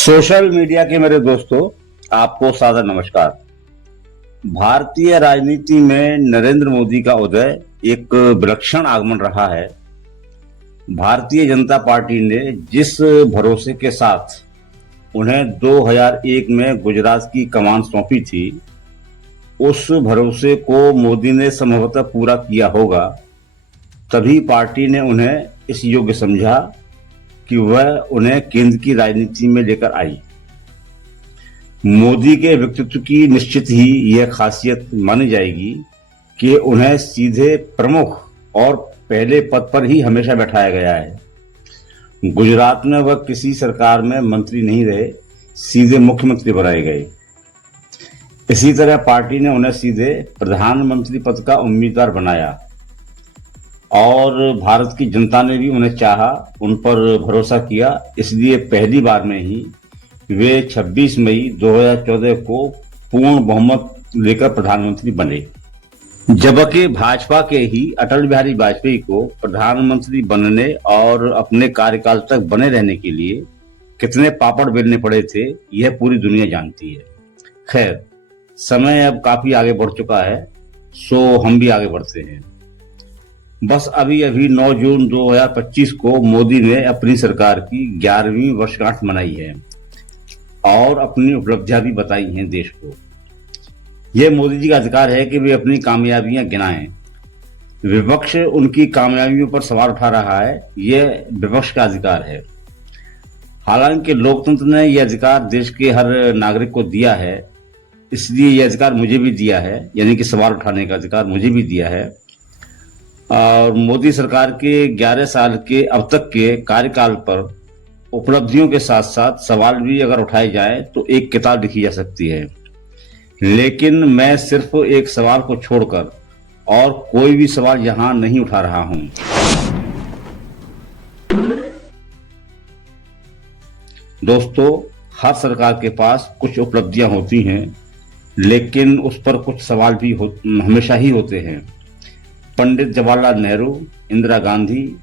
Social media के मेरे दोस्तों, आपको सादर नमस्कार। भारतीय राजनीति में नरेंद्र मोदी का उदय एक विलक्षण आगमन रहा है। भारतीय जनता पार्टी ने जिस भरोसे के साथ उन्हें 2001 में गुजरात की कमान सौंपी थी, उस भरोसे को मोदी ने संभवतः पूरा किया होगा। तभी पार्टी ने उन्हें इस योग्य समझा कि वह उन्हें केंद्र की राजनीति में लेकर आई। मोदी के व्यक्तित्व की निश्चित ही यह खासियत मानी जाएगी कि उन्हें सीधे प्रमुख और पहले पद पर ही हमेशा बैठाया गया है। गुजरात में वह किसी सरकार में मंत्री नहीं रहे, सीधे मुख्यमंत्री बनाए गए। इसी तरह पार्टी ने उन्हें सीधे प्रधानमंत्री पद का उम्मीदवार बनाया और भारत की जनता ने भी उन्हें चाहा, उन पर भरोसा किया। इसलिए पहली बार में ही वे 26 मई 2014 को पूर्ण बहुमत लेकर प्रधानमंत्री बने। जबकि भाजपा के ही अटल बिहारी वाजपेयी को प्रधानमंत्री बनने और अपने कार्यकाल तक बने रहने के लिए कितने पापड़ बेलने पड़े थे, यह पूरी दुनिया जानती है। खैर, समय अब काफी आगे बढ़ चुका है, सो हम भी आगे बढ़ते हैं। बस अभी 9 जून 2025 को मोदी ने अपनी सरकार की 11वीं वर्षगांठ मनाई है और अपनी उपलब्धियां भी बताई हैं देश को। यह मोदी जी का अधिकार है कि वे अपनी कामयाबियां गिनाएं। विपक्ष उनकी कामयाबियों पर सवाल उठा रहा है, यह विपक्ष का अधिकार है। हालांकि लोकतंत्र ने यह अधिकार देश के हर नागरिक को दिया है, इसलिए यह अधिकार मुझे भी दिया है, यानी कि सवाल उठाने का अधिकार मुझे भी दिया है। और मोदी सरकार के 11 साल के अब तक के कार्यकाल पर उपलब्धियों के साथ साथ सवाल भी अगर उठाए जाए तो एक किताब लिखी जा सकती है। लेकिन मैं सिर्फ एक सवाल को छोड़कर और कोई भी सवाल यहां नहीं उठा रहा हूं। दोस्तों, हर सरकार के पास कुछ उपलब्धियां होती हैं, लेकिन उस पर कुछ सवाल भी हमेशा ही होते हैं। पंडित जवाहरलाल नेहरू, इंदिरा गांधी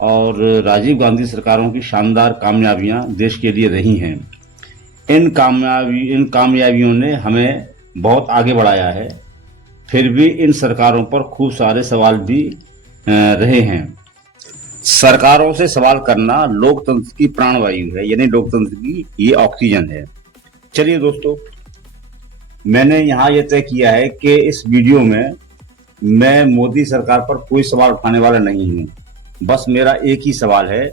और राजीव गांधी सरकारों की शानदार कामयाबियां देश के लिए रही हैं। इन कामयाबियों ने हमें बहुत आगे बढ़ाया है। फिर भी इन सरकारों पर खूब सारे सवाल भी रहे हैं। सरकारों से सवाल करना लोकतंत्र की प्राणवायु है, यानी लोकतंत्र की ये ऑक्सीजन है। चलिए दोस्तों, मैंने यहाँ यह तय किया है कि इस वीडियो में मैं मोदी सरकार पर कोई सवाल उठाने वाला नहीं हूं। बस मेरा एक ही सवाल है,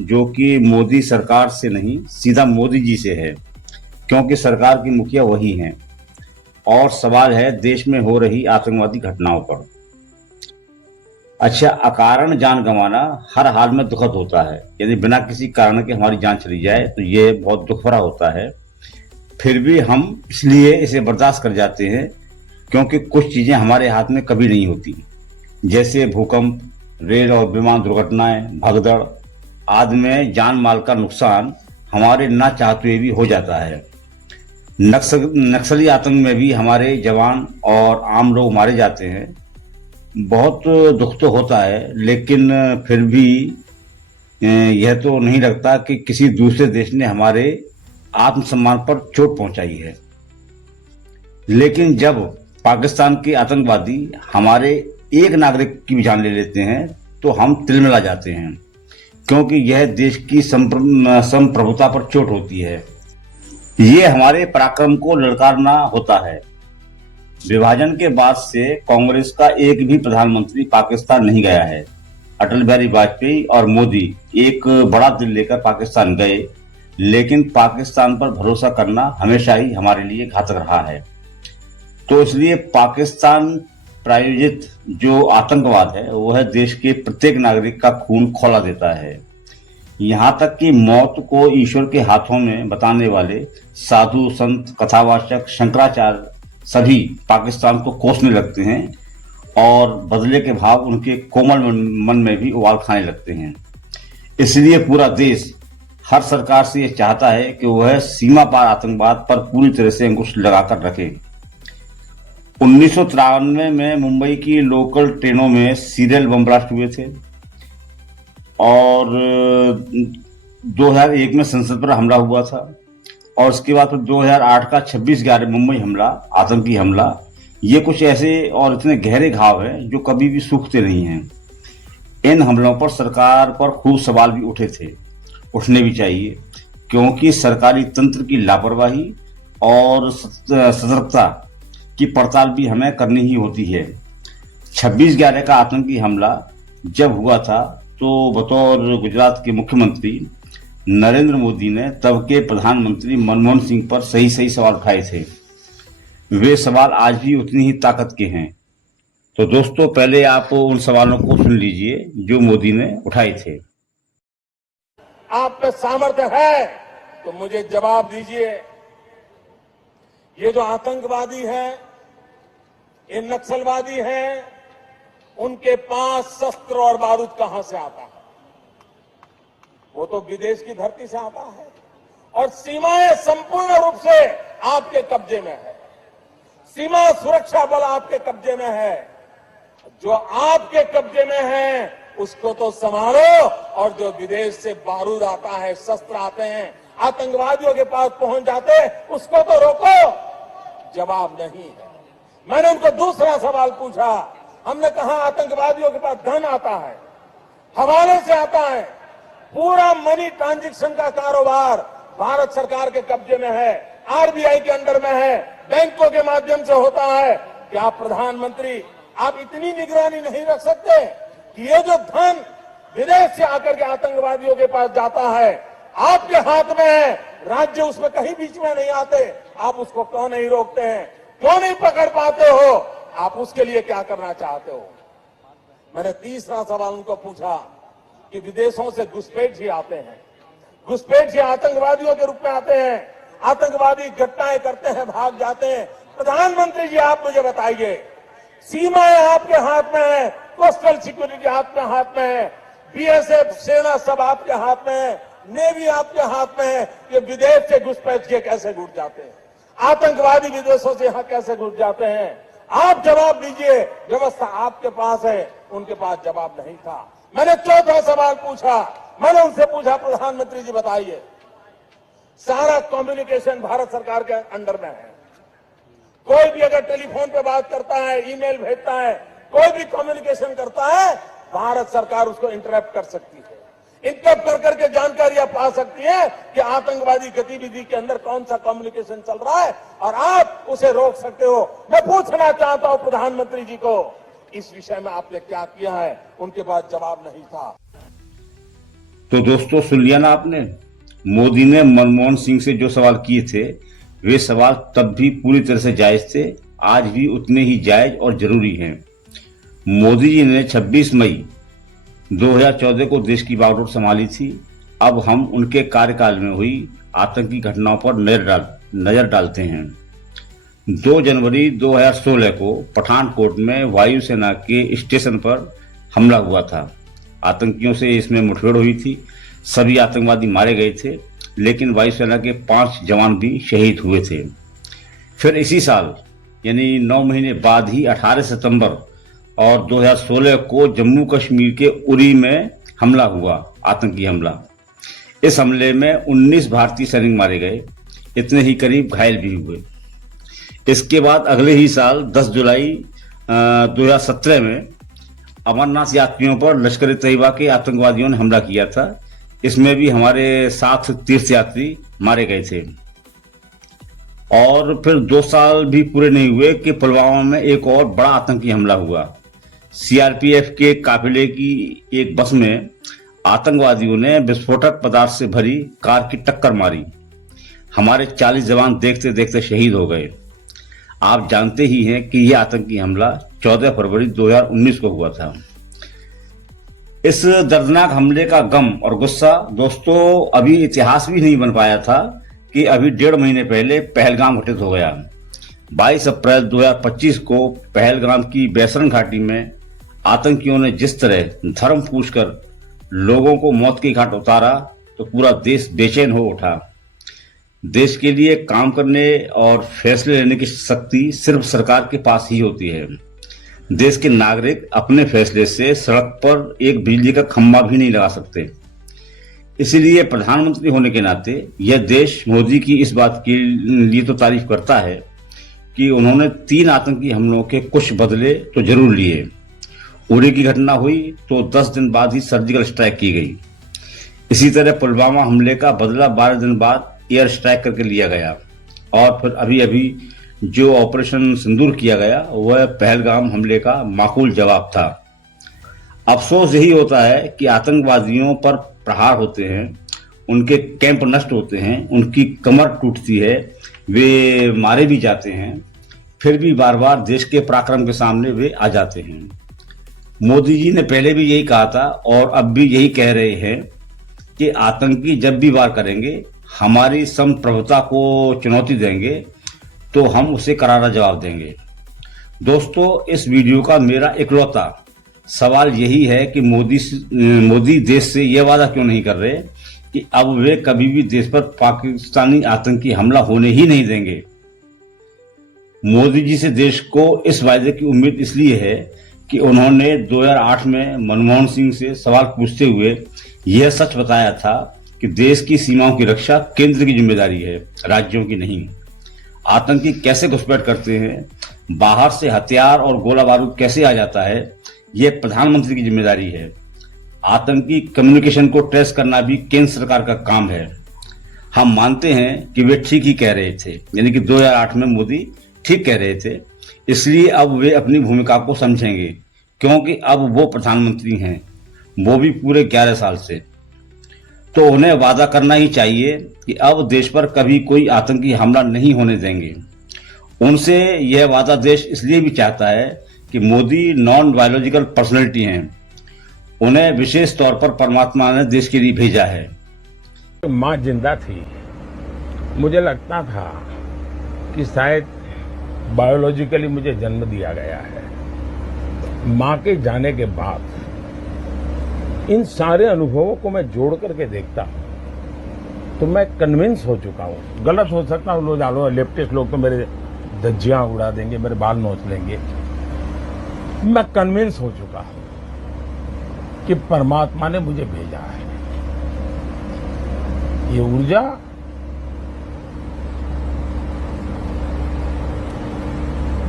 जो कि मोदी सरकार से नहीं, सीधा मोदी जी से है, क्योंकि सरकार की मुखिया वही हैं। और सवाल है देश में हो रही आतंकवादी घटनाओं पर। अच्छा, अकारण जान गंवाना हर हाल में दुखद होता है, यदि बिना किसी कारण के हमारी जान चली जाए तो ये बहुत दुख भरा होता है। फिर भी हम इसलिए इसे बर्दाश्त कर जाते हैं क्योंकि कुछ चीजें हमारे हाथ में कभी नहीं होती, जैसे भूकंप, रेल और विमान दुर्घटनाएं, भगदड़ आदि में जान माल का नुकसान हमारे ना चाहते हुए भी हो जाता है। नक्सली आतंक में भी हमारे जवान और आम लोग मारे जाते हैं। बहुत दुख तो होता है, लेकिन फिर भी यह तो नहीं लगता कि किसी दूसरे देश ने हमारे आत्मसम्मान पर चोट पहुंचाई है। लेकिन जब पाकिस्तान के आतंकवादी हमारे एक नागरिक की भी जान ले लेते हैं तो हम तिलमिला जाते हैं, क्योंकि यह देश की संप्रभुता पर चोट होती है। ये हमारे पराक्रम को ललकारना होता है। विभाजन के बाद से कांग्रेस का एक भी प्रधानमंत्री पाकिस्तान नहीं गया है। अटल बिहारी वाजपेयी और मोदी एक बड़ा दिल लेकर पाकिस्तान गए, लेकिन पाकिस्तान पर भरोसा करना हमेशा ही हमारे लिए घातक रहा है। तो इसलिए पाकिस्तान प्रायोजित जो आतंकवाद है वह देश के प्रत्येक नागरिक का खून खौला देता है। यहां तक कि मौत को ईश्वर के हाथों में बताने वाले साधु संत, कथावाचक, शंकराचार्य सभी पाकिस्तान को कोसने लगते हैं और बदले के भाव उनके कोमल मन में भी उबाल खाने लगते हैं। इसलिए पूरा देश हर सरकार से यह चाहता है कि वह सीमा पार आतंकवाद पर पूरी तरह से अंकुश लगाकर रखे। 1993 में मुंबई की लोकल ट्रेनों में सीरियल बम ब्लास्ट हुए थे और 2001 में संसद पर हमला हुआ था। और उसके बाद फिर 2008 का 26/11 मुंबई हमला, आतंकी हमला, ये कुछ ऐसे और इतने गहरे घाव हैं जो कभी भी सूखते नहीं हैं। इन हमलों पर सरकार पर खूब सवाल भी उठे थे, उठने भी चाहिए, क्योंकि सरकारी तंत्र की लापरवाही और सतर्कता की पड़ताल भी हमें करनी ही होती है। 26/11 का आतंकी हमला जब हुआ था तो बतौर गुजरात के मुख्यमंत्री नरेंद्र मोदी ने तब के प्रधानमंत्री मनमोहन सिंह पर सही सही सवाल उठाए थे। वे सवाल आज भी उतनी ही ताकत के हैं। तो दोस्तों, पहले आप उन सवालों को सुन लीजिए जो मोदी ने उठाए थे। आप में सामर्थ्य है तो मुझे जवाब दीजिए, ये जो आतंकवादी हैं, ये नक्सलवादी हैं, उनके पास शस्त्र और बारूद कहां से आता है? वो तो विदेश की धरती से आता है और सीमाएं संपूर्ण रूप से आपके कब्जे में है। सीमा सुरक्षा बल आपके कब्जे में है। जो आपके कब्जे में है उसको तो संभालो, और जो विदेश से बारूद आता है, शस्त्र आते हैं, आतंकवादियों के पास पहुंच जाते हैं, उसको तो रोको। जवाब नहीं है। मैंने उनको दूसरा सवाल पूछा। हमने कहा आतंकवादियों के पास धन आता है, हवाले से आता है, पूरा मनी ट्रांजैक्शन का कारोबार भारत सरकार के कब्जे में है, आरबीआई के अंडर में है, बैंकों के माध्यम से होता है। क्या प्रधानमंत्री आप इतनी निगरानी नहीं रख सकते कि ये जो धन विदेश से आकर के आतंकवादियों के पास जाता है आपके हाथ में है, राज्य उसमें कहीं बीच में नहीं आते, आप उसको क्यों नहीं रोकते हैं, क्यों नहीं पकड़ पाते हो? आप उसके लिए क्या करना चाहते हो? मैंने तीसरा सवाल उनको पूछा कि विदेशों से घुसपैठ आते हैं, घुसपैठ आतंकवादियों के रूप में आते हैं, आतंकवादी घटनाएं करते हैं, भाग जाते हैं। प्रधानमंत्री जी, आप मुझे बताइए, सीमाएं आपके हाथ में है, कोस्टल सिक्योरिटी आपके हाथ में है, बीएसएफ सेना सब आपके हाथ में है, नेवी आपके हाथ में है, ये विदेश से घुसपैठ के कैसे घुस जाते हैं? आतंकवादी विदेशों से यहां कैसे घुस जाते हैं? आप जवाब दीजिए। व्यवस्था आपके पास है, उनके पास जवाब नहीं था। मैंने चौथा सवाल पूछा। मैंने उनसे पूछा, प्रधानमंत्री जी बताइए, सारा कम्युनिकेशन भारत सरकार के अंडर में है। कोई भी अगर टेलीफोन पे बात करता है, ईमेल भेजता है, कोई भी कम्युनिकेशन करता है, भारत सरकार उसको इंटरप्ट कर सकती है, इंटरप्ट कर करके जानकारियां पा सकती है कि आतंकवादी गतिविधि के अंदर कौन सा कम्युनिकेशन चल रहा है, और आप उसे रोक सकते हो। मैं पूछना चाहता हूं प्रधानमंत्री जी को, इस विषय में आपने क्या किया है? उनके पास जवाब नहीं था। तो दोस्तों, सुन लिया ना आपने, मोदी ने मनमोहन सिंह से जो सवाल किए थे वे सवाल तब भी पूरी तरह से जायज थे, आज भी उतने ही जायज और जरूरी हैं। मोदी जी ने 26 मई 2014 को देश की बागडोर संभाली थी। अब हम उनके कार्यकाल में हुई आतंकी घटनाओं पर नजर डालते हैं। 2 जनवरी 2016 को पठानकोट में वायुसेना के स्टेशन पर हमला हुआ था। आतंकियों से इसमें मुठभेड़ हुई थी, सभी आतंकवादी मारे गए थे, लेकिन वायुसेना के 5 जवान भी शहीद हुए थे। फिर इसी साल यानी 9 महीने बाद ही 18 सितंबर और 2016 को जम्मू कश्मीर के उरी में हमला हुआ, आतंकी हमला। इस हमले में 19 भारतीय सैनिक मारे गए, इतने ही करीब घायल भी हुए। इसके बाद अगले ही साल 10 जुलाई 2017 में अमरनाथ यात्रियों पर लश्कर ए तैयबा के आतंकवादियों ने हमला किया था। इसमें भी हमारे 7 तीर्थयात्री मारे गए थे। और फिर 2 साल भी पूरे नहीं हुए कि पुलवामा में एक और बड़ा आतंकी हमला हुआ। सीआरपीएफ के काफिले की एक बस में आतंकवादियों ने विस्फोटक पदार्थ से भरी कार की टक्कर मारी। हमारे 40 जवान देखते देखते शहीद हो गए। आप जानते ही हैं कि यह आतंकी हमला 14 फरवरी 2019 को हुआ था। इस दर्दनाक हमले का गम और गुस्सा दोस्तों अभी इतिहास भी नहीं बन पाया था कि अभी 1.5 महीने पहले पहलगाम घटित हो गया। 22 अप्रैल 2025 को पहलगाम की बैसरन घाटी में आतंकियों ने जिस तरह धर्म पूछकर लोगों को मौत की घाट उतारा तो पूरा देश बेचैन हो उठा। देश के लिए काम करने और फैसले लेने की शक्ति सिर्फ सरकार के पास ही होती है। देश के नागरिक अपने फैसले से सड़क पर एक बिजली का खंभा भी नहीं लगा सकते। इसीलिए प्रधानमंत्री होने के नाते यह देश मोदी की इस बात के लिए तो तारीफ करता है कि उन्होंने 3 आतंकी हमलों के कुछ बदले तो जरूर लिए। उरी की घटना हुई तो 10 दिन बाद ही सर्जिकल स्ट्राइक की गई। इसी तरह पुलवामा हमले का बदला 12 दिन बाद एयर स्ट्राइक करके लिया गया। और फिर अभी अभी जो ऑपरेशन सिंदूर किया गया वह पहलगाम हमले का माकूल जवाब था। अफसोस यही होता है कि आतंकवादियों पर प्रहार होते हैं, उनके कैंप नष्ट होते हैं, उनकी कमर टूटती है, वे मारे भी जाते हैं, फिर भी बार बार देश के पराक्रम के सामने वे आ जाते हैं। मोदी जी ने पहले भी यही कहा था और अब भी यही कह रहे हैं कि आतंकी जब भी वार करेंगे, हमारी संप्रभुता को चुनौती देंगे तो हम उसे करारा जवाब देंगे। दोस्तों, इस वीडियो का मेरा इकलौता सवाल यही है कि मोदी देश से यह वादा क्यों नहीं कर रहे कि अब वे कभी भी देश पर पाकिस्तानी आतंकी हमला होने ही नहीं देंगे। मोदी जी से देश को इस वायदे की उम्मीद इसलिए है कि उन्होंने 2008 में मनमोहन सिंह से सवाल पूछते हुए यह सच बताया था कि देश की सीमाओं की रक्षा केंद्र की जिम्मेदारी है, राज्यों की नहीं। आतंकी कैसे घुसपैठ करते हैं, बाहर से हथियार और गोला बारूद कैसे आ जाता है, यह प्रधानमंत्री की जिम्मेदारी है। आतंकी कम्युनिकेशन को ट्रेस करना भी केंद्र सरकार का काम है। हम मानते हैं कि वे ठीक ही कह रहे थे, यानी कि 2008 में मोदी ठीक कह रहे थे। इसलिए अब वे अपनी भूमिका को समझेंगे, क्योंकि अब वो प्रधानमंत्री हैं, वो भी पूरे 11 साल से। तो उन्हें वादा करना ही चाहिए कि अब देश पर कभी कोई आतंकी हमला नहीं होने देंगे। उनसे यह वादा देश इसलिए भी चाहता है कि मोदी नॉन बायोलॉजिकल पर्सनैलिटी हैं। उन्हें विशेष तौर पर परमात्मा ने देश के लिए भेजा है। माँ जिंदा थी, मुझे लगता था कि शायद बायोलॉजिकली मुझे जन्म दिया गया है। माँ के जाने के बाद इन सारे अनुभवों को मैं जोड़ करके देखता हूं तो मैं कन्विंस हो चुका हूं। गलत हो सकता हूं, लोग लेफ्टिस्ट लोग तो मेरे धज्जियां उड़ा देंगे, मेरे बाल नोच लेंगे। मैं कन्विंस हो चुका हूं कि परमात्मा ने मुझे भेजा है। ये ऊर्जा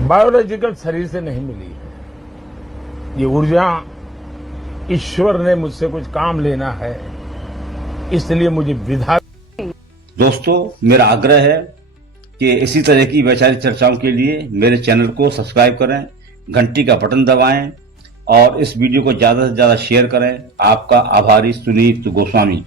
बायोलॉजिकल शरीर से नहीं मिली है। ये ऊर्जा ईश्वर ने मुझसे कुछ काम लेना है, इसलिए मुझे विधा। दोस्तों, मेरा आग्रह है कि इसी तरह की वैचारिक चर्चाओं के लिए मेरे चैनल को सब्सक्राइब करें, घंटी का बटन दबाएं और इस वीडियो को ज्यादा से ज्यादा शेयर करें। आपका आभारी सुनीत गोस्वामी।